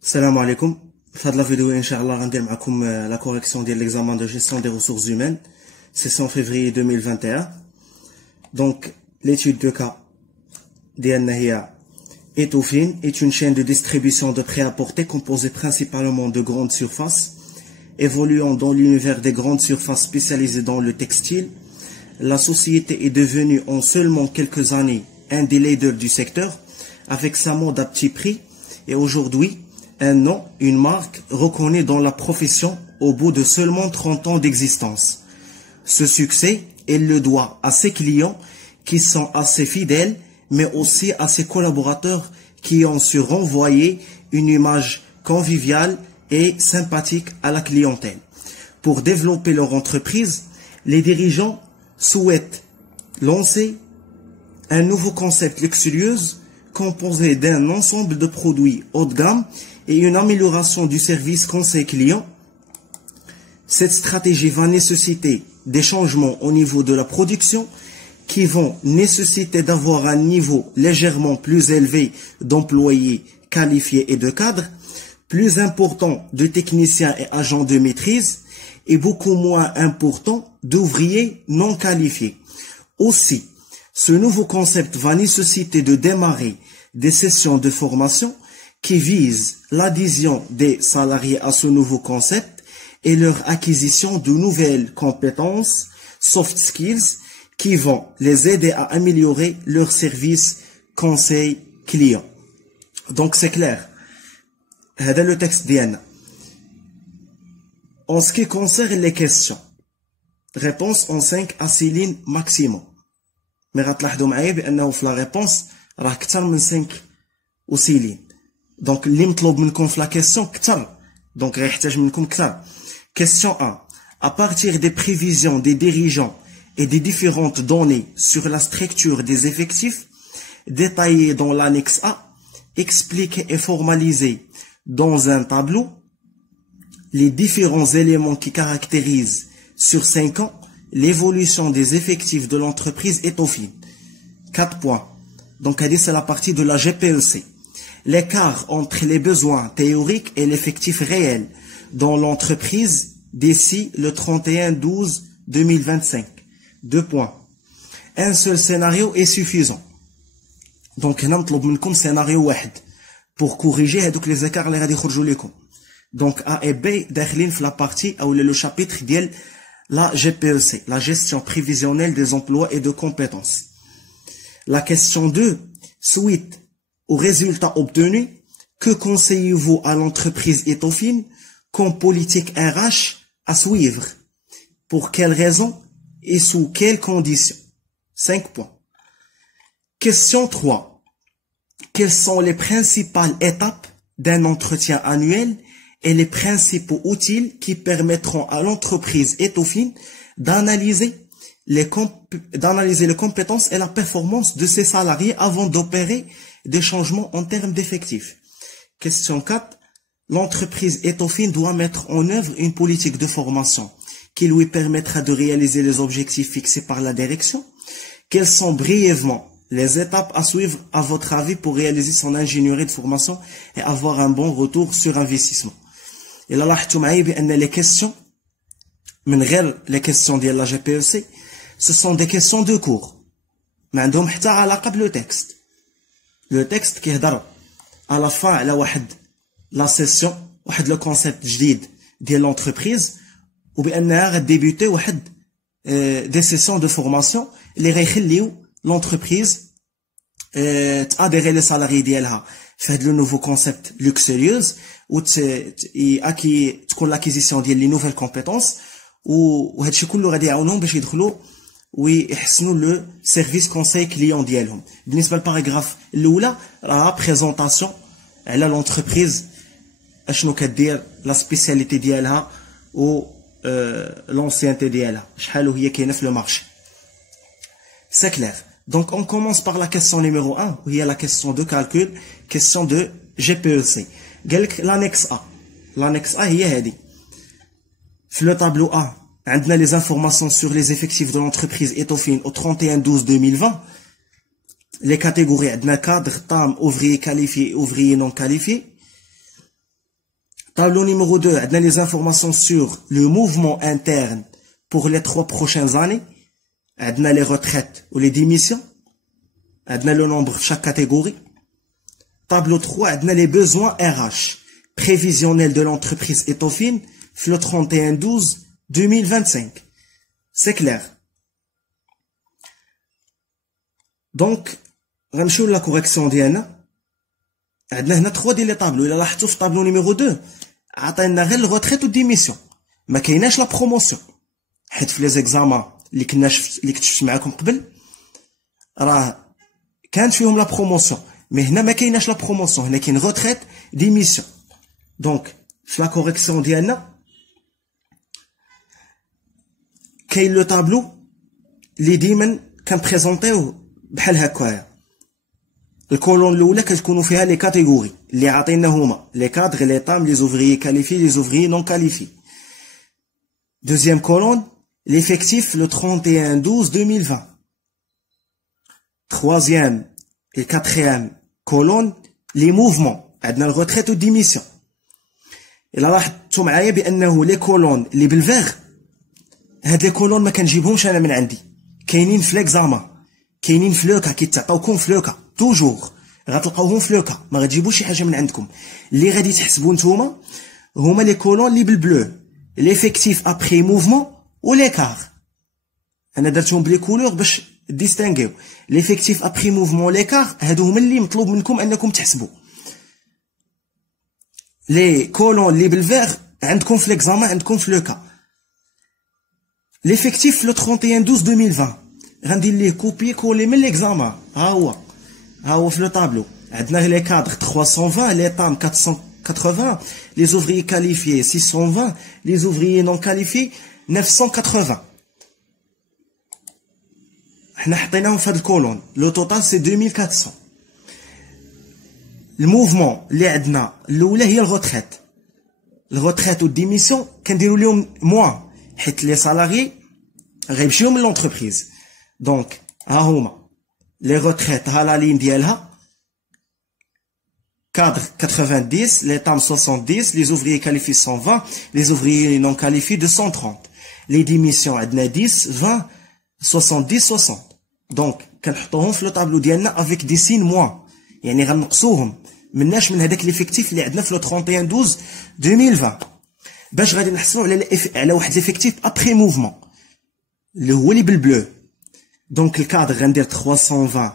Salam alaikum. Dans la vidéo, Inch'Allah, on va vous la correction de l'examen de gestion des ressources humaines. C'est en février 2021. Donc, l'étude de cas d'Annahia Étoffine est une chaîne de distribution de prêt-à-porter composée principalement de grandes surfaces, évoluant dans l'univers des grandes surfaces spécialisées dans le textile. La société est devenue en seulement quelques années un des leaders du secteur, avec sa mode à petit prix, et aujourd'hui, un nom, une marque reconnue dans la profession au bout de seulement 30 ans d'existence. Ce succès, elle le doit à ses clients qui sont assez fidèles, mais aussi à ses collaborateurs qui ont su renvoyer une image conviviale et sympathique à la clientèle. Pour développer leur entreprise, les dirigeants souhaitent lancer un nouveau concept luxueux composé d'un ensemble de produits haut de gamme et une amélioration du service conseil client. Cette stratégie va nécessiter des changements au niveau de la production qui vont nécessiter d'avoir un niveau légèrement plus élevé d'employés qualifiés et de cadres, plus important de techniciens et agents de maîtrise et beaucoup moins important d'ouvriers non qualifiés. Aussi, ce nouveau concept va nécessiter de démarrer des sessions de formation qui visent l'adhésion des salariés à ce nouveau concept et leur acquisition de nouvelles compétences, soft skills, qui vont les aider à améliorer leur service conseil client. Donc c'est clair. C'est le texte d'Yann. En ce qui concerne les questions, réponse en 5 à 6 lignes maximum. Mais غتلاحظوا معايا بأنه في la réponse راه كتر من 5 و 6 lignes. Donc اللي مطلوب منكم في la question كتر. Donc غيحتاج منكم كتر. Question 1. À partir des prévisions des dirigeants et des différentes données sur la structure des effectifs, détaillées dans l'annexe A, expliquez et formalisez dans un tableau les différents éléments qui caractérisent sur 5 ans l'évolution des effectifs de l'entreprise Étoffine. 4 points. Donc, c'est la partie de la GPEC. L'écart entre les besoins théoriques et l'effectif réel dans l'entreprise d'ici le 31/12/2025. 2 points. Un seul scénario est suffisant. Donc, on نطلب منكم scénario واحد pour corriger les écarts اللي غادي يخرجوا لكم. Donc, A et B داخلين في la partie ou le chapitre ديال la GPEC, la gestion prévisionnelle des emplois et de compétences. La question 2, suite aux résultats obtenus, que conseillez-vous à l'entreprise Étoffine comme politique RH à suivre? Pour quelles raisons et sous quelles conditions? 5 points. Question 3. Quelles sont les principales étapes d'un entretien annuel et les principaux outils qui permettront à l'entreprise Étoffine d'analyser les compétences et la performance de ses salariés avant d'opérer des changements en termes d'effectifs. Question 4. L'entreprise Étoffine doit mettre en œuvre une politique de formation qui lui permettra de réaliser les objectifs fixés par la direction. Quelles sont brièvement les étapes à suivre à votre avis pour réaliser son ingénierie de formation et avoir un bon retour sur investissement? Et là, les questions, les questions de la GPEC, ce sont des questions de cours. Mais عندهم حتى علاقة le texte. Le texte qui est à la fin, la session, le concept جديد de l'entreprise, ou bien elle débuter des sessions de formation, les réخليو l'entreprise adhérer les salariés ديالها fait le nouveau concept luxurieux ou تكون l'acquisition ديال les nouvelles compétences وهذا الشيء كله غادي يعاونهم باش يدخلوا ويحسنوا le service conseil client ديالهم. بالنسبه للباراغراف الاولى راه بريزونطاسيون على l'entreprise اشنو كدير لا سبيسياليتي ديالها و l'ancienneté ديالها شحال وهي كاينه في le marché. C'est clair. Donc, on commence par la question numéro 1, où il y a la question de calcul, question de GPEC. L'annexe A. L'annexe A, il y a dit. Sur le tableau A, on a les informations sur les effectifs de l'entreprise Étoffine au 31/12/2020. Les catégories, on a cadre, tam, ouvrier qualifié, ouvrier non qualifié. Tableau numéro 2, on a les informations sur le mouvement interne pour les 3 prochaines années. On a les retraites ou les démissions. On a le nombre de chaque catégorie. Tableau 3, on a les besoins RH prévisionnels de l'entreprise Etofin le 31/12/2025. C'est clair. Donc, غنمشيو la correction ديالنا. عندنا هنا 3 ديال لي طابلو. الا لاحظتوا في الطابلو نيميرو 2 عطينا غير الغوتريت والديميسيون، ما كايناش لا بروموسيون، حيت في لي زيكزامان اللي كنت شفت معاكم قبل راه كانت فيهم لا بروموسيون، مي هنا ما كايناش لا بروموسيون، هنا كاين غوتريت ديميسيون. دونك في لا كوريكسيون ديالنا كاين لو طابلو اللي ديما كنبريزونطيوه بحال هكايا. الكولون الاولى كتكونوا فيها لي كاتيجوري اللي عاطينا هما لي كادغ لي طام لي زوفريي كاليفي لي زوفريي نون كاليفي. دوزيام كولون l'effectif le 31/12/2020. Troisième et quatrième colonne les mouvements. عندنا الغوتريت والديميسيون. الا لاحظتوا معايا بانه لي كولون اللي بالفيغ هاد لي كولون ما كنجيبهمش انا من عندي، كاينين في ليكزامان، كاينين في لوكا، كيتعطاوكم في لوكا توجور، غتلقاوهم في لوكا، ما غتجيبوش شي حاجه من عندكم. اللي غادي تحسبوا نتوما هما لي كولون اللي بالبلو، ليفيكتيف ابري موفمون و ليكار. انا درتهم بلي كولور باش ديستانغيو. ليفيكتيف ابري موفمون ليكار هادو هما اللي مطلوب منكم انكم تحسبوا. لي كولون اللي بالفيغ عندكم في ليكزامان، عندكم في لوكا. ليفيكتيف لو 31/12/2020 غندير ليه كوبي كولي من ليكزامان. ها هو في لو طابلو عندنا لي كادر 320، لي طام 480، لي زوفريي كاليفيي 620، لي زوفريي نون كاليفيي 980. حنا حطيناهم في هاد الكولون. لو توتال سي 2400. الموفمون اللي عندنا الاولى هي الغوتريت. الغوتريت والديميسيون كنديروا لهم موان حيت لي سالاري غيمشيو من لونتربريز. دونك ها هما لي غوتريت، ها لا لين ديالها cadre 90, les TAM 70, les ouvriers qualifiés 120, les ouvriers non qualifiés 230. Les démissions عندنا 10, 20, 70, 60. Donc كنحطوهم في لو طابلو ديالنا avec des signes moins. يعني غنقصوهم مناش من هذاك ليفيكتيف اللي عندنا في لو 31/12/2020 باش غادي نحصلوا على واحد ليفيكتيف ابري موفمون اللي هو اللي بالبلو. دونك الكادر غندير 320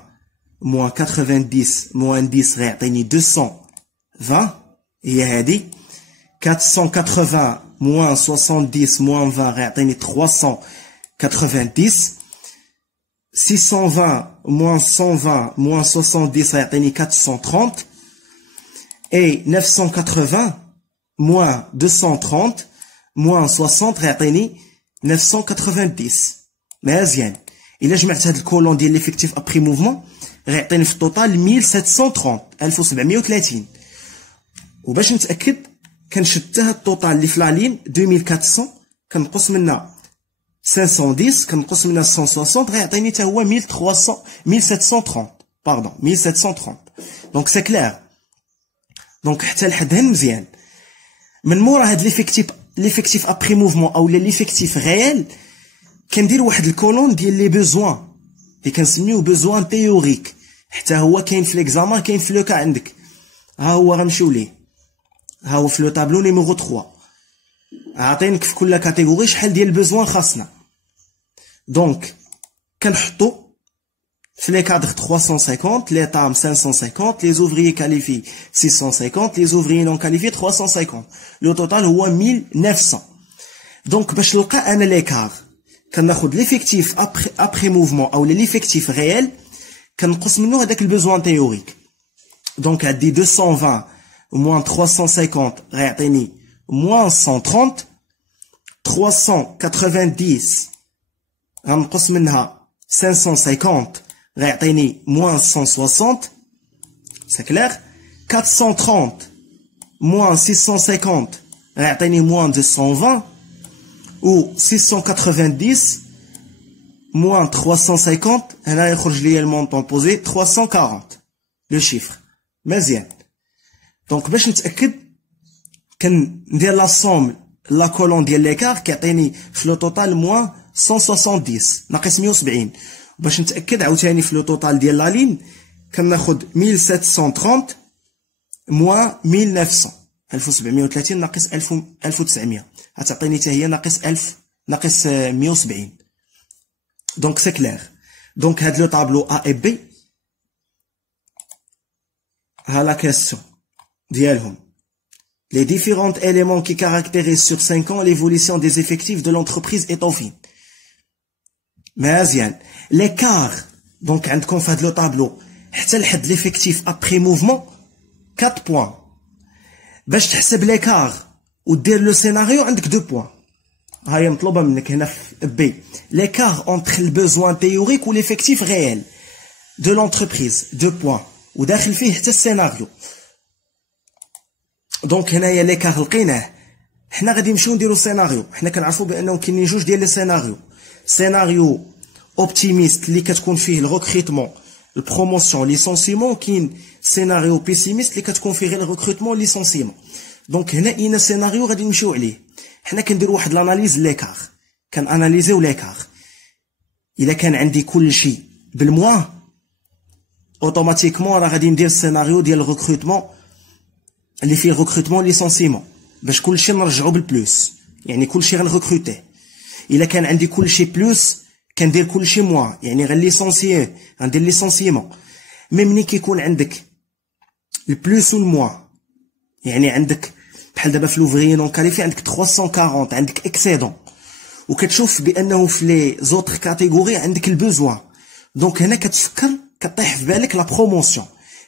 moins 90 moins 10 غيعطيني 220 هي هادي. 480 moins 70 moins 20 غيعطيني 390. 620 moins 120 moins 70 غيعطيني 430. et 980 moins 230 moins 60 غيعطيني 990. مزيان. الا جمعت هاد الكولون ديال ليفيكتيف ابري موفمون غيعطيني في التوتال 1730 1730. وباش نتاكد كنشد هاد التوتال اللي في لالين 2400 كنقص منها 510 كنقص منها 160 غيعطيني حتى هو 1730 باردون 1730. دونك سي كلير. دونك حتى لحد هنا مزيان. من مورا هاد ليفيكتيف ابري موفمون او ليفيكتيف ريال كندير واحد الكولون ديال لي بوزوان اللي كنسميوه بوزوان تيوريك. حتى هو كاين في ليكزامان، كاين في لوكا عندك. ها هو غنمشيو ليه. ها هو في لو طابلو نيميرو 3 عاطينك في كل كاتيجوري شحال ديال البوزوان خاصنا. دونك كنحطو في لي كادر 350، لي طام 550، لي زوفريي كاليفي 650، لي زوفريي نون كاليفي 350. لو توتال هو 1900. دونك باش نلقى انا ليكار كناخد ليفيكتيف ابري موفمون او ليفيكتيف ريال كنقص منه هذاك البوزوان تيوريك. دونك عندي 220 moins 350 غيعطيني moins 130. 390 غنقص منها 550 غيعطيني moins 160. سي كلير. 430 moins 650 غيعطيني moins 220. و 690 moins 350 هنا يخرج لي المونطون بوزي 340 لو شيفر. مزيان. دونك باش نتاكد كندير لا سوم لا كولون ديال ليكار كيعطيني في لو توتال موان 170 ناقص 170. باش نتاكد عاوتاني في لو توتال ديال لا لين كناخد 1730 موان 1900 1730 ناقص 1900 غتعطيني حتى هي ناقص 170. دونك سي كلير. دونك هاد لو طابلو ا اي بي ها لا كيسيون ديالهم. Les différents éléments qui caractérisent sur 5 ans l'évolution des effectifs de l'entreprise est au fine. مزيان. l'écart donc عندكم في هاد لو طابلو حتى لحد l'effectif après mouvement 4 points. باش تحسب l'écart ودير لو سيناريو عندك 2 points. هاهي مطلوبه منك هنا في بي. l'écart entre le besoin théorique ou l'effectif réel de l'entreprise 2 points وداخل فيه حتى السيناريو. دونك هنايا ليكار لقيناه. حنا غادي نمشيو نديرو سيناريو. حنا كنعرفوا بانه كاينين جوج ديال لي سيناريو. سيناريو اوبتيميست اللي كتكون فيه الريكروتمون البروموسيون ليسونسيمون، كاين سيناريو بيسيميست اللي كتكون فيه غير الريكروتمون ليسونسيمون. دونك هنا اين سيناريو غادي نمشيو عليه. حنا كنديرو واحد لاناليز ليكار، كناناليزيو ليكار. الا كان عندي كلشي بالموا اوتوماتيكمون راه غادي ندير السيناريو ديال الريكروتمون اللي فيه الريكروتمون ليسونسيمون باش كلشي نرجعو بالبلوس، يعني كلشي غنريكروتيه. الا كان عندي كلشي بلوس كندير كلشي موا، يعني غنليسونسييه غندير ليسونسيمون. مي ملي كيكون عندك البلوس والموا، يعني عندك بحال دابا في لوفريي نون كاليفي عندك 340 عندك اكسيدون وكتشوف بانه في لي زوتر كاتيجوري عندك البوزوان، دونك هنا كتفكر كطيح في بالك لا بروموسيون،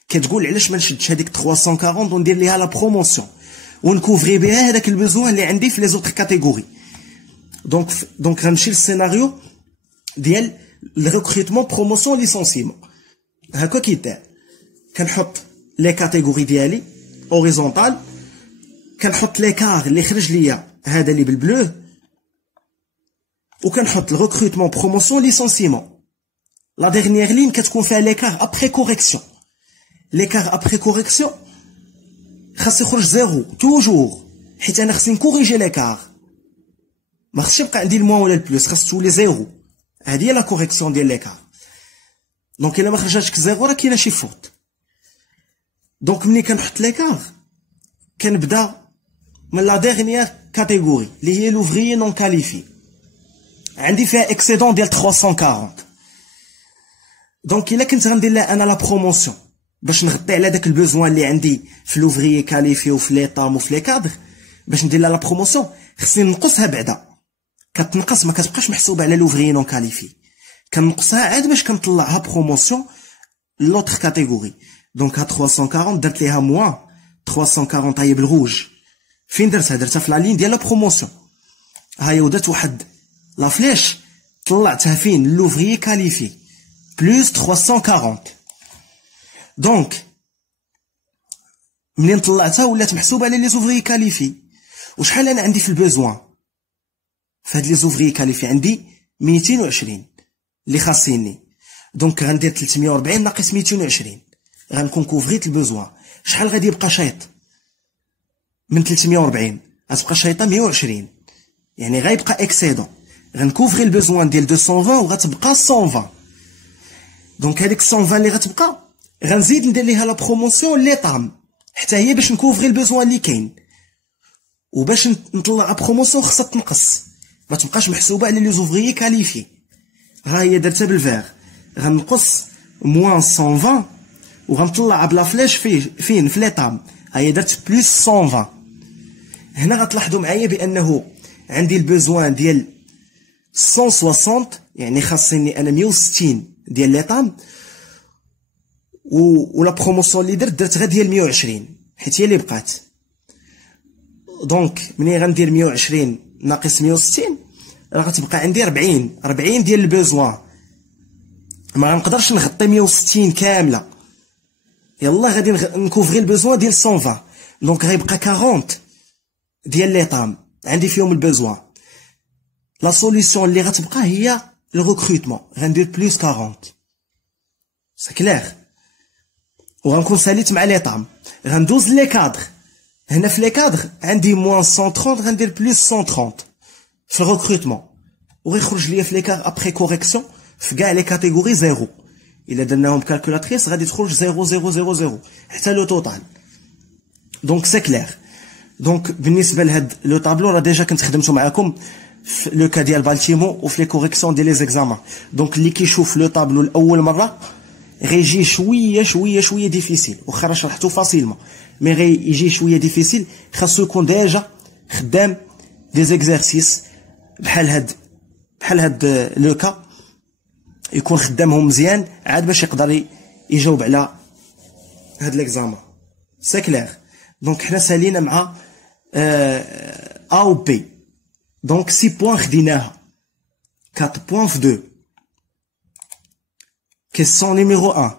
كتقول علاش ما نشدش هذيك 340 وندير ليها لا بروموسيون ونكوفري بها هذاك البوزوان اللي عندي في لي زوتر كاتيجوري. دونك غنمشي للسيناريو ديال الريكروتمون بروموسيون ليسونسيمون. هكا كيدار، كنحط لي كاتيجوري ديالي اوريزونتال، كنحط ليكار اللي خرج ليا هذا اللي بالبلو، وكنحط الريكروتمون بروموسيون ليسونسيمون. لا ديرنيير لين كتكون فيها ليكار ابري كوريكسيون. ليكار ابري كوريكسيون خاص يخرج زيرو توجور، حيت انا خصني نكوريجي ليكار، ما خصش يبقى عندي الموا ولا البلوس، خاص تولي زيرو. هذه هي لا كوريكسيون ديال ليكار. دونك الا ما خرجاتش زيرو راه كاينه شي فوت. دونك ملي كنحط ليكار كنبدا من لا ديرنيير كاتيجوري اللي هي لوفريي نون كاليفي، عندي فيها اكسيدون ديال 340. دونك الا كنت غندير لها انا لا بروموسيون باش نغطي على داك البوزوان اللي عندي في لوفريي كاليفي وفي لي طام وفي لي كادر، باش ندير لها لا بروموسيون خصني نقصها بعدا، كتنقص ما كتبقاش محسوبه على لوفريي نون كاليفي، كنقصها عاد باش كنطلعها بروموسيون لوطر كاتيجوري. دونك ها 340 درت ليها موان 340 هي بالروج. فين درتها في لا لين ديال لا بروموسيون. هاهي ودرت واحد لا فليش طلعتها فين لوفريي كاليفي بلوس 340. دونك منين طلعتها ولات محسوبه على لي زوفريي كاليفي. وشحال انا عندي في البوزوان فهاد لي زوفريي كاليفي؟ عندي 220 اللي خاصيني. دونك غندير 340 ناقص 220 غنكون كوفريت البوزوان. شحال غادي يبقى شايط من 340؟ غتبقى شايطه 120، يعني غيبقى اكسيدون. غنكوفري البوزوان ديال 220 وغتبقى 120. دونك هذيك 120 اللي غتبقى غنزيد ندير ليها لا بروموسيون لي طام حتى هي باش نكوفري البوزوان اللي كاين. وباش نطلع بروموسيون خصها تنقص، ما تبقاش محسوبه على لي زوفريي كاليفي. ها هي درتها بالفيغ، غنقص موان 120 وغنطلع بلا فلاش فين في لي طام. ها هي درت بلس 120. هنا غتلاحظوا معايا بانه عندي البوزوان ديال 160، يعني خاصني انا 160 ديال لي طام، ولا بروموسيون اللي درت غير ديال 120 حيت هي اللي بقات. دونك ملي غندير 120 ناقص 160 راه غتبقى عندي 40 ديال البوزوان. ما غنقدرش نغطي 160 كامله، يلا غادي نكوفري البوزوان ديال 120. دونك غيبقى 40 ديال لي طام عندي فيهم البوزوان. لا سوليسيون اللي غتبقى هي الريكروتمون، غندير بلس 40. سي كلير. وغنكون ساليت مع لي طام. غندوز لي كادر هنا في لي كادر عندي moins 130 غندير plus 130 في الريكروتمون وغيخرج ليا في لي كار ابري كوريكسيون في كاع لي كاتيجوري زيرو. الا درناهم كالكولاتريس غادي تخرج 0000 حتى لو توتال. دونك سي كلير. دونك بالنسبه لهاد لو طابلو راه ديجا كنت خدمته معاكم في لو كا ديال بالتيمو وفي لي كوريكسيون ديال لي زيكزامان. دونك اللي كيشوف لو طابلو لاول مره غيجي شويه ديفيسيل، واخا راه شرحته فاسيلمون مي غيجي شويه ديفيسيل. خاصو يكون ديجا خدام دي زيكزارسيس بحال هاد لو كا، يكون خدامهم مزيان عاد باش يقدر يجاوب على هاد ليكزامان. سي كلير. دونك حنا سالينا مع ا و بي. دونك 6 بوين خديناها، 4 بوين في 2. Question numéro 1,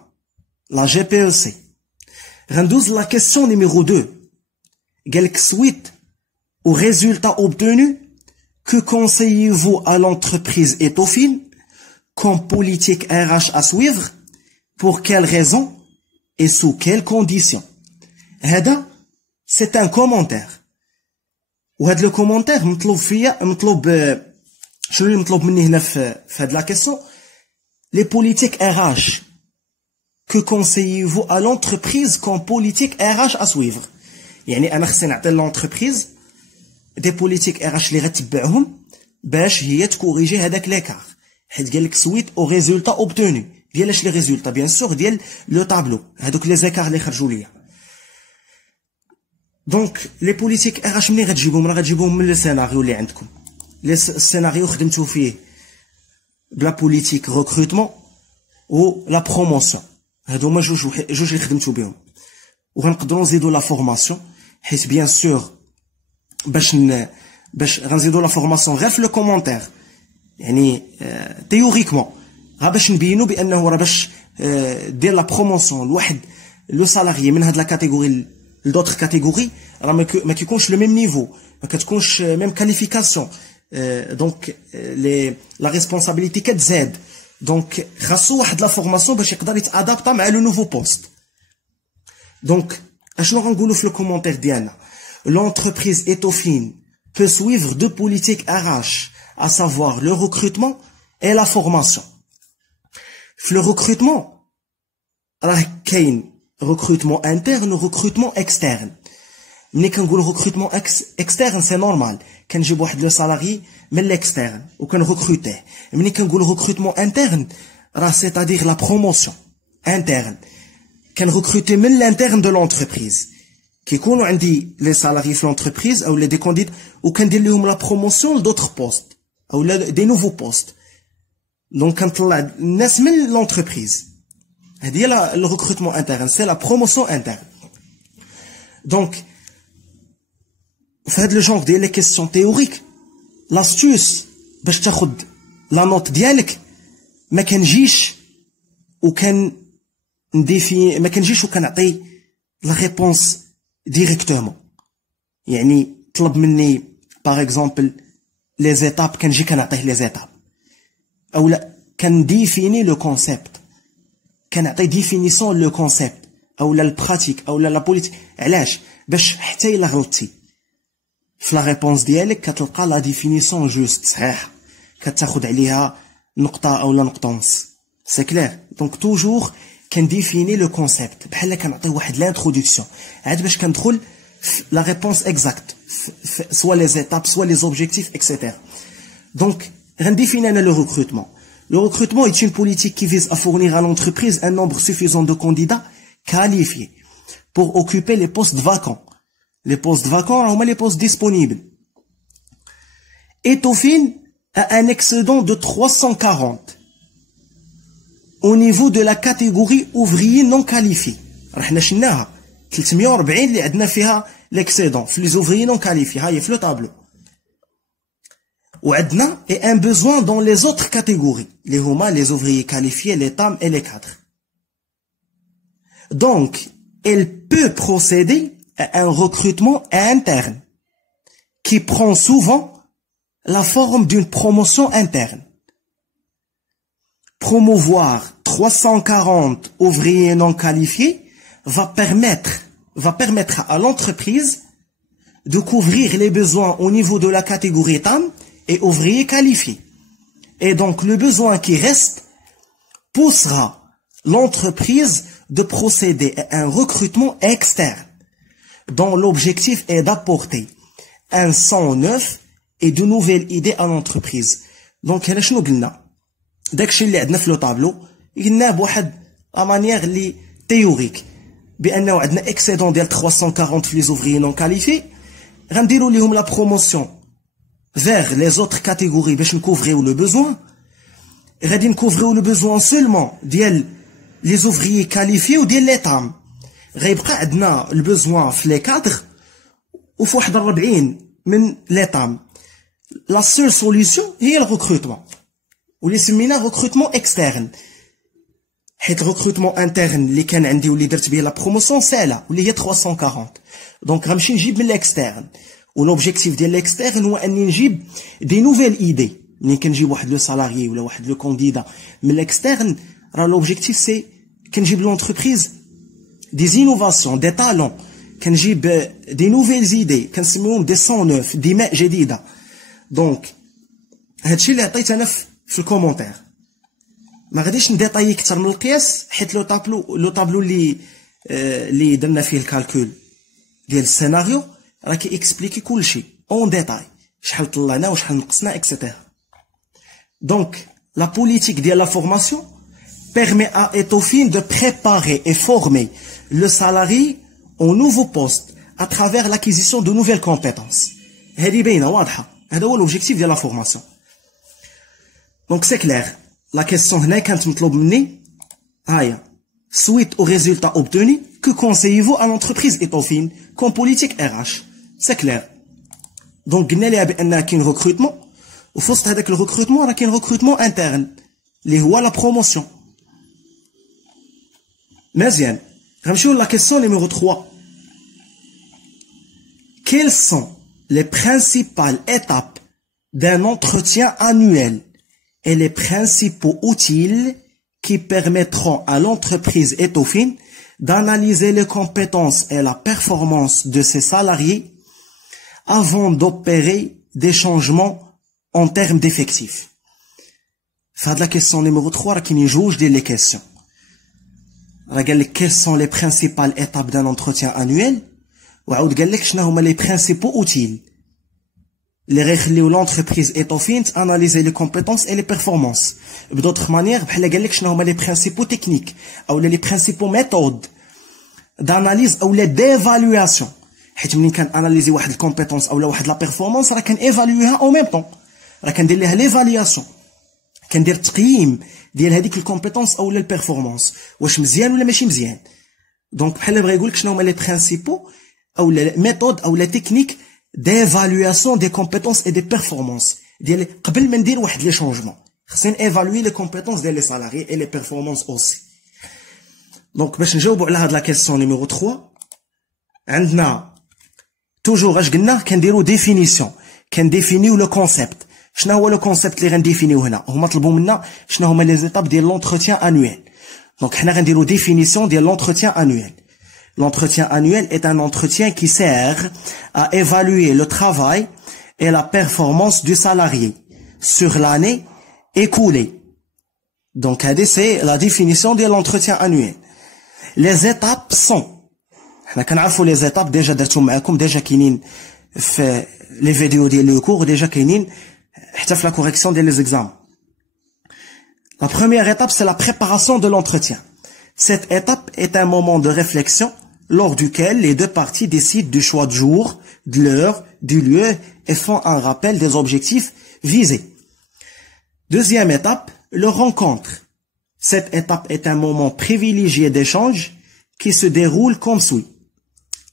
la GPEC. Rendons la question numéro 2. Quelques suite aux résultats obtenus, que conseillez-vous à l'entreprise Etofin comme politique RH à suivre, pour quelles raisons et sous quelles conditions? هذا c'est un commentaire. وهذا le commentaire مطلوب شنو اللي مطلوب مني هنا في هاد لا كيسيون؟ Les politiques RH. Que conseillez-vous à l'entreprise comme politique RH à suivre? يعني أنا خصني نعطي l'entreprise des politiques RH اللي غتبعهم باش هي تكوريجي هذاك ليكار. حيت قال لك suite au résultat obtenu. ديال اش لي ريزولتا؟ بيان سور ديال لو طابلو، هذوك لي زيكار اللي خرجوا ليا. دونك لي بوليتيك RH منين غتجيبهم؟ راه غتجيبهم من السيناريو اللي عندكم. السيناريو خدمتو فيه بلا بوليتيك ريكروتمون و لا بروموسيون، هادو هما جوج اللي خدمتو بهم. وغنقدروا نزيدوا لا فورماسيون، حيت بيان سور باش غنزيدوا لا فورماسيون غير في لو كومونتير، يعني تيوريكمون غا باش نبينوا بانه راه باش دير لا بروموسيون لواحد لو سالاريي من هاد لا كاتيجوري لدوطخ كاتيجوري، راه ما كيكونش لو ميم نيفو، ما كتكونش ميم كاليفيكاسيون. دونك لا ريسبونسابيلتي كتزاد. دونك خاصو واحد لا فورماسيون باش يقدر يتادابطا مع لو نوفو بوست. دونك اشنو غنقولوا في الكومونتير ديالنا؟ l'entreprise Etofin peut suivre deux politiques RH, à savoir le recrutement et la formation. في le recrutement راه كاين recrutement interne و recrutement externe. ملي كنقول recrutement externe سي نورمال، كنجيب واحد لو سالاري من الاكسترن وكنركروتيه. ملي كنقول recrutement interne راه c'est-à-dire la promotion interne، كنركروتي من الانترن دو لونتربريز. كيكونوا عندي لي سالاري في لونتربريز او لي دي كونديت وكندير لهم لا بروموسيون لدوطخ بوست او دي نوفو بوست. دونك كنطلع الناس من لونتربريز. هذه هي لو ريكروتمون انترن، سي لا بروموسيون انترن. دونك في هاد لو جونغ ديال لي كيسيون تيوريك، لاستوس باش تاخد لا نوت ديالك ما كنجيش وكنعطي لا ريبونس ديريكتومون. يعني طلب مني باغ اكزومبل لي زيتاب، كنجي كنعطيه لي زيتاب، او لا كنديفيني لو كونسيبت، كنعطي ديفينيسيون لو كونسيبت او لا البراتيك او لا بوليتيك. علاش؟ باش حتى الا غلطتي في لا ريبونس ديالك كتلقى لا ديفينيسيون جوست صحيح، كتاخد عليها نقطه او لا نقطه ونص. سي كلير. دونك توجور كنديفيني لو كونسيبت بحال كنعطي واحد لانتروداكسيون عاد باش كندخل لا ريبونس اكزاكت، سوا لي زيتاب سوا لي زوبجيكتيف اكسيتيرا. دونك غنديفيني انا لو ريكروتمون. Le recrutement est une politique qui vise à fournir à l'entreprise un nombre suffisant de candidats qualifiés pour occuper les postes vacants. Les postes vacants sont les postes disponibles. Etofin a un excédent de 340 au niveau de la catégorie ouvrier non qualifié. رحنا شناها 340 اللي عندنا فيها l'excédent في les ouvriers non qualifiés. هاي في le tableau. وعندنا et un besoin dans les autres catégories les huma, les ouvriers qualifiés, les TAM et les cadres. Donc elle peut procéder à un recrutement interne qui prend souvent la forme d'une promotion interne. Promouvoir 340 ouvriers non qualifiés va permettre à l'entreprise de couvrir les besoins au niveau de la catégorie TAM et ouvriers qualifiés. Et donc, le besoin qui reste poussera l'entreprise de procéder à un recrutement externe, dont l'objectif est d'apporter un sang neuf et de nouvelles idées à l'entreprise. Donc, هنا شنو قلنا؟ داكشي اللي عندنا في لو طابلو قلناه بواحد ا مانيير لي تيوريك بانه عندنا اكسيدون ديال 340 في لي زوفريي نون كاليفي غنديروا ليهم لا بروموسيون vers les autres catégories باش نكوفريو لو بوزوان غادي نكوفريو لو بوزوان سولمون ديال لي زوفريي كاليفي وديال لي طام غيبقى عندنا البوزوان في لي كادر وفي 41 من لي طام لا سول سوليسيون هي الريكروتمون واللي سميناه ريكروتمون اكسترن حيت الريكروتمون انترن اللي كان عندي واللي درت به لا بروموسيون سالا واللي هي 340 دونك غنمشي نجيب من الاكسترن والوبجيكتيف ديال الاكسترن هو اني نجيب دي نوفيل ايدي ملي كنجيب واحد لو سالاريي ولا واحد لو كونديدا من الاكسترن راه لوبجيكتيف سي كنجيب لونتربريز دي زينوفاسيون دي طالون كنجيب دي نوفيل ايدي كنسميوهم دي سون نوف دماء جديده دونك هادشي اللي عطيت انا في الكومونتير ما غاديش نديطايي اكثر من القياس حيت لو طابلو اللي درنا فيه الكالكول ديال السيناريو راه كيكسبليكي كلشي اون ديتاي شحال طلعنا وشحال نقصنا اكسيتيرا دونك لا بوليتيك ديال لا فورماسيون permet à Etoffine de préparer et former le salarié au nouveau poste à travers l'acquisition de nouvelles compétences. هذه باينه واضحه هذا هو l'objectif ديال لا فورماسيون دونك سي كلير لا كيسيون هنا كانت مطلوب مني هاهي suite aux résultats obtenus que conseillez-vous à l'entreprise Etoffine comme politique RH سي كلير دونك قلنا ليها بان كاين ريكروتمون وفي وسط هذاك الريكروتمون راه كاين ريكروتمون انترن اللي هو لا بروموسيون مزيان غنمشيو لا كيسيون نيميرو 3 quelles sont les principales étapes d'un entretien annuel et les principaux outils qui permettront à l'entreprise Etoffine d'analyser les compétences et la performance de ses salariés avant d'opérer des changements en termes d'effectifs. Fad la question numéro 3, rah kayni jouj diyal les questions. Rah قال لك quelles sont les principales étapes d'un entretien annuel وعاود قال لك شنو هما les principaux outils اللي غيخليو l'entreprise Etoffine analyser les compétences et les performances. D'autres manières بحال قال لك شنو هما les principaux techniques ou les principaux méthodes d'analyse ou d'évaluation. حيت ملي كان اناليزي واحد الكومبيتونس اولا واحد لا بيرفورمانس راه كان ايفالويها او ميم طون راه كندير ليها ليفالياسيون كندير تقييم ديال هذيك الكومبيتونس اولا البيرفورمانس واش مزيان ولا ماشي مزيان دونك بحال بغا يقول لك شنو هما لي برينسيپو او لا ميثود او لا تكنيك d'évaluation des compétences et des performances ديال قبل ما ندير واحد لي شونجمون خصني ايفالوي لي كومبيتونس ديال لي سالاري اي لي بيرفورمانس اوسي دونك باش نجاوبوا على هاد لا كيسيون نيميرو 3 عندنا توجور اش قلنا كنديروا ديفينيسيون كنديفينيو لو كونسيبت شنو هو لو كونسيبت اللي غنديفينيو هنا هما طلبوا منا شنو هما لي زيتاب ديال لونتروتيان انويل دونك حنا غنديروا ديفينيسيون ديال لونتروتيان انويل. L'entretien annuel est un entretien qui sert à évaluer le travail et la performance du salarié sur l'année écoulée. Donc, c'est la définition de l'entretien annuel. Les étapes sont, on a les étapes déjà déjà كاينين في les vidéos ديال le cours déjà كاينين حتى في la correction des examens. La première étape c'est la préparation de l'entretien. Cette étape est un moment de réflexion lors duquel les deux parties décident du choix du jour, de l'heure, du lieu et font un rappel des objectifs visés. Deuxième étape, le rencontre. Cette étape est un moment privilégié d'échange qui se déroule comme suit.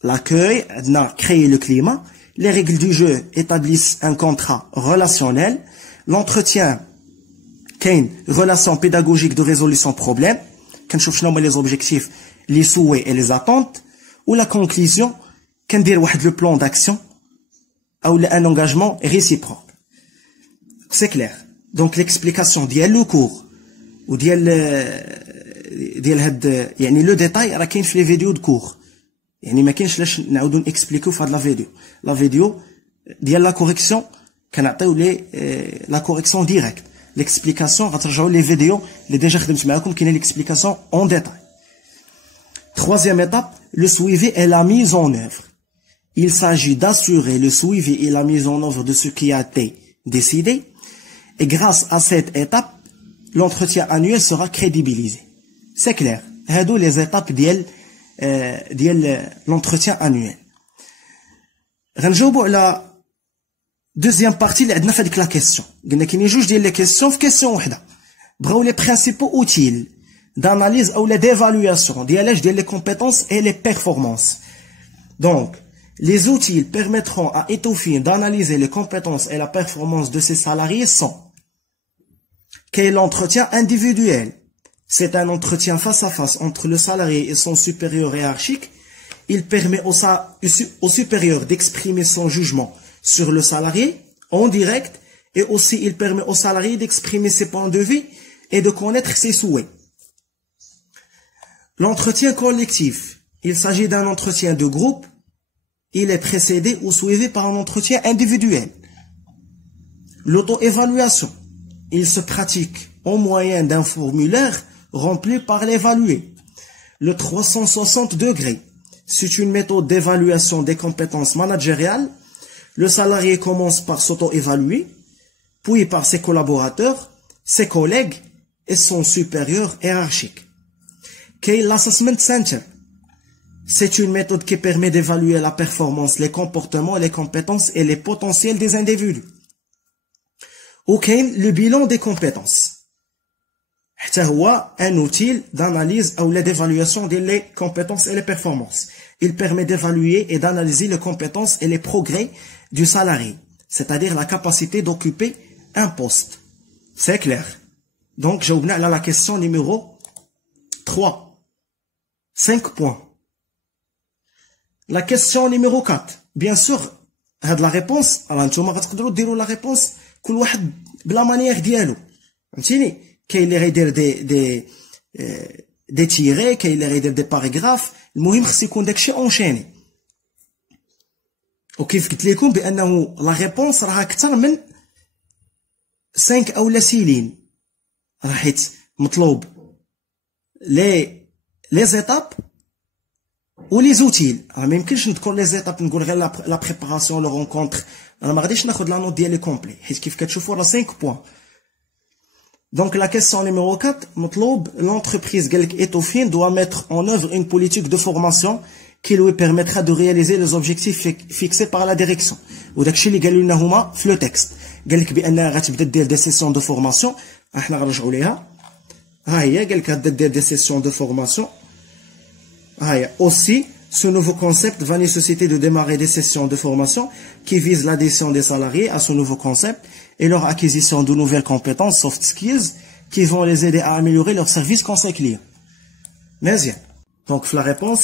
L'accueil, on a créé le climat, les règles du jeu établissent un contrat relationnel, l'entretien, une relation pédagogique de résolution de problèmes, كنشوف شنو هما les objectifs les souhaits et les attentes ou la conclusion كندير واحد le plan d'action ou un engagement réciproque. C'est clair. Donc l'explication ديال le cours ou ديال هاد يعني le détail راه كاين في les vidéos de cours يعني ما كاينش لاش نعاودو نكسبليكيو في هاد لا فيديو ديال لا كوريكسيون كنعطيو لي لا كوريكسيون ديريكت l'explication غترجعوا لي فيديو اللي ديجا خدمت معاكم كاينه l'explication en détail. Troisième étape, le suivi et la mise en œuvre. Il s'agit d'assurer le suivi et la mise en œuvre de ce qui a été décidé et grâce à cette étape l'entretien annuel sera crédibilisé. C'est clair. هادو les étapes ديال l'entretien annuel. غنجاوبوا على deuxième partie اللي عندنا في هذيك لا كيسيون. قلنا كاينين جوج ديال لي كيسيون في كيسيون وحده. بغاو لي برينسيبaux outils d'analyse ou d'évaluation ديال les compétences et les performances. Donc les outils permettront à Etoffin d'analyser les compétences et la performance de ses salariés sont quel est l'entretien individuel. C'est un entretien face à face entre le salarié et son supérieur hiérarchique. Il permet au supérieur d'exprimer son jugement sur le salarié en direct et aussi il permet au salarié d'exprimer ses points de vue et de connaître ses souhaits. L'entretien collectif. Il s'agit d'un entretien de groupe. Il est précédé ou suivi par un entretien individuel. L'auto-évaluation. Il se pratique au moyen d'un formulaire rempli par l'évalué. Le 360 degrés. C'est une méthode d'évaluation des compétences managériales. Le salarié commence par s'auto-évaluer, puis par ses collaborateurs, ses collègues et son supérieur hiérarchique. Qu'est l'Assessment Center? C'est une méthode qui permet d'évaluer la performance, les comportements, les compétences et les potentiels des individus. Ou qu'est le bilan des compétences? C'est un outil d'analyse ou d'évaluation des compétences et les performances. Il permet d'évaluer et d'analyser les compétences et les progrès du salarié, c'est-à-dire la capacité d'occuper un poste. C'est clair. Donc, j'ai oublié là la question numéro 3. 5 points. La question numéro 4. Bien sûr, la réponse, alors نتوما غتقدروا ديروا la réponse كل واحد بلا مانيير ديالو. فهمتيني؟ كاين اللي غيدير دي تيري، كاين اللي غيدير دي باراغراف، المهم خص يكون داكشي اونشيني. وكيف قلت لكم بانه لا ريبونس راه اكثر من 5 او لا سيلين، راه حيت مطلوب لي زيتاب و لي زوتيل. راه ما يمكنش نذكر لي زيتاب نقول غير لا بريباراسيون لو رونكونتر، انا ما غاديش ناخذ لا نوت ديالي كومبلي حيت كيف كتشوفوا راه 5 بوين. Donc la question numéro 4, l'entreprise Etoffin doit mettre en œuvre une politique de formation qui lui permettra de réaliser les objectifs fixés par la direction. وداكشي اللي قالوا لنا هما في لو تكست. قال لك بانها غتبدا دير دي سيسيون دو فورماسيون، احنا غنرجعوا ليها. ها هي قال لك غتبدا دير دي سيسيون دو فورماسيون. ها هي aussi ce nouveau concept va nécessiter de démarrer des sessions de formation qui visent l'adhésion des salariés à ce nouveau concept et leur acquisition de nouvelles compétences, soft skills, qui vont les aider à améliorer leur service conseil client. مزيان. Donc la réponse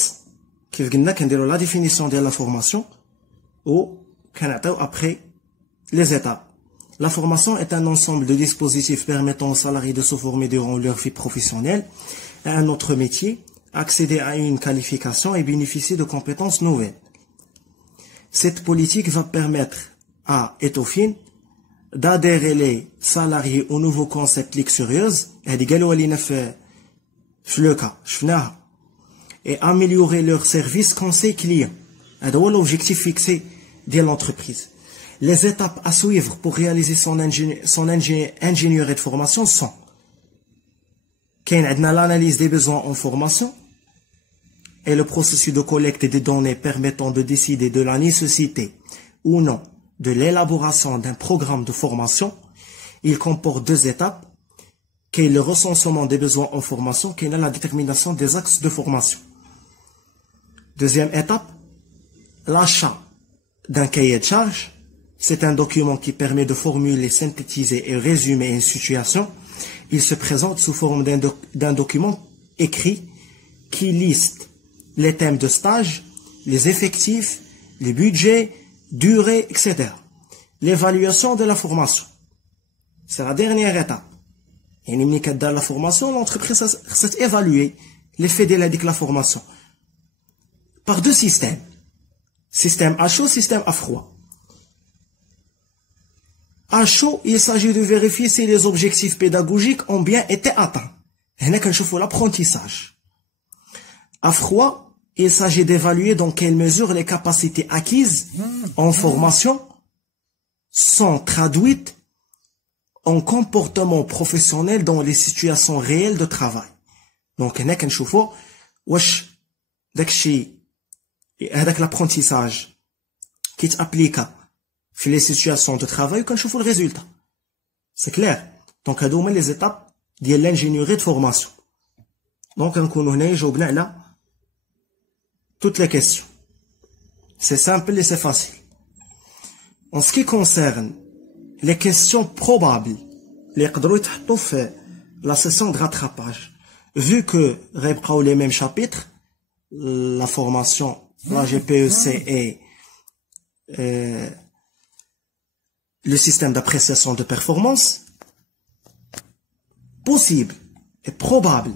كيف قلنا كنديروا la définition de la formation ou كنعطيو après les étapes. La formation est un ensemble de dispositifs permettant aux salariés de se former durant leur vie professionnelle à un autre métier, accéder à une qualification et bénéficier de compétences nouvelles. Cette politique va permettre à Etoffin d'adhérer les salariés au nouveau concept luxurieux, et améliorer leur service conseil client. C'est l'objectif fixé de l'entreprise. Les étapes à suivre pour réaliser son ingénierie de formation sont l'analyse des besoins en formation et le processus de collecte des données permettant de décider de la nécessité ou non de l'élaboration d'un programme de formation. Il comporte 2 étapes, qui est le recensement des besoins en formation, qui est la détermination des axes de formation. Deuxième étape, l'achat d'un cahier de charge. C'est un document qui permet de formuler, synthétiser et résumer une situation. Il se présente sous forme d'un document écrit qui liste les thèmes de stage, les effectifs, les budgets, durée, etc. L'évaluation de la formation. C'est la dernière étape. Et dans la formation, l'entreprise va évaluer l'effet de la formation. par deux systèmes. Système à chaud, système à froid. À chaud, il s'agit de vérifier si les objectifs pédagogiques ont bien été atteints. Là, on l'apprentissage. À froid, il s'agit d'évaluer dans quelle mesure les capacités acquises en formation sont traduites en comportement professionnel dans les situations réelles de travail. Donc, là, on voit l'apprentissage qui s'applique dans les situations de travail, on voit le résultat. C'est clair. Donc, on a les étapes de l'ingénierie de formation. Donc, on a là toutes les questions. C'est simple et c'est facile. En ce qui concerne les questions probables, la session de rattrapage, vu que les mêmes chapitres, la formation, la GPEC et le système d'appréciation de performance, possible et probable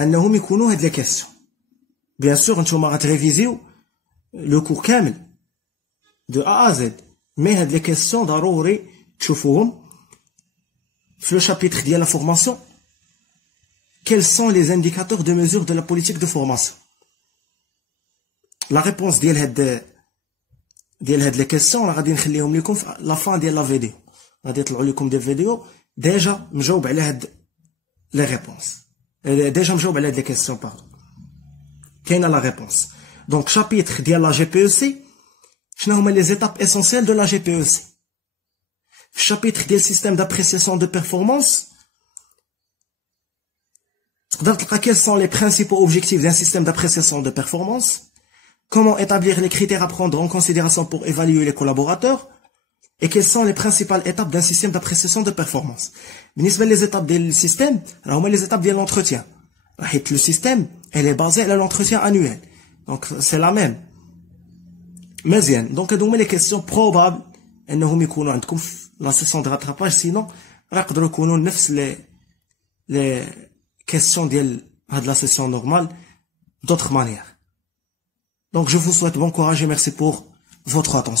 أنهم يكونوا هاد les questions. Bien sûr, انتوما غتريفيزيو لو كور كامل de A à Z, mais هاد les questions ضروري تشوفوهم في le chapitre ديال la formation. Quels sont les indicateurs de mesure de la politique de formation? La réponse ديال هاد les questions راه غادي نخليهم لكم في la fin ديال la vidéo. غادي يطلعوا لكم des vidéos déjà مجاوب على هاد les réponses. Déjà مجاوب على هاد les questions, pardon. كاينه la réponse. Donc chapitre ديال la GPEC, شنو هما les étapes essentielles de la GPEC? Chapitre ديال système d'appréciation de performance, تقدر تلقى quels sont les principaux objectifs d'un système d'appréciation de performance, comment établir les critères à prendre en considération pour évaluer les collaborateurs, et quelles sont les principales étapes d'un système d'appréciation de performance. بالنسبة les étapes du système, alors هما les étapes de l'entretien. Le système, elle est basée à l'entretien annuel. Donc c'est la même. مزيان. Donc هادو هما les questions probables انهم يكونوا عندكم في la session de rattrapage, sinon راه يقدروا يكونوا نفس les questions ديال هاد la session normale d'autres manières. Donc je vous souhaite bon courage et merci pour votre attention.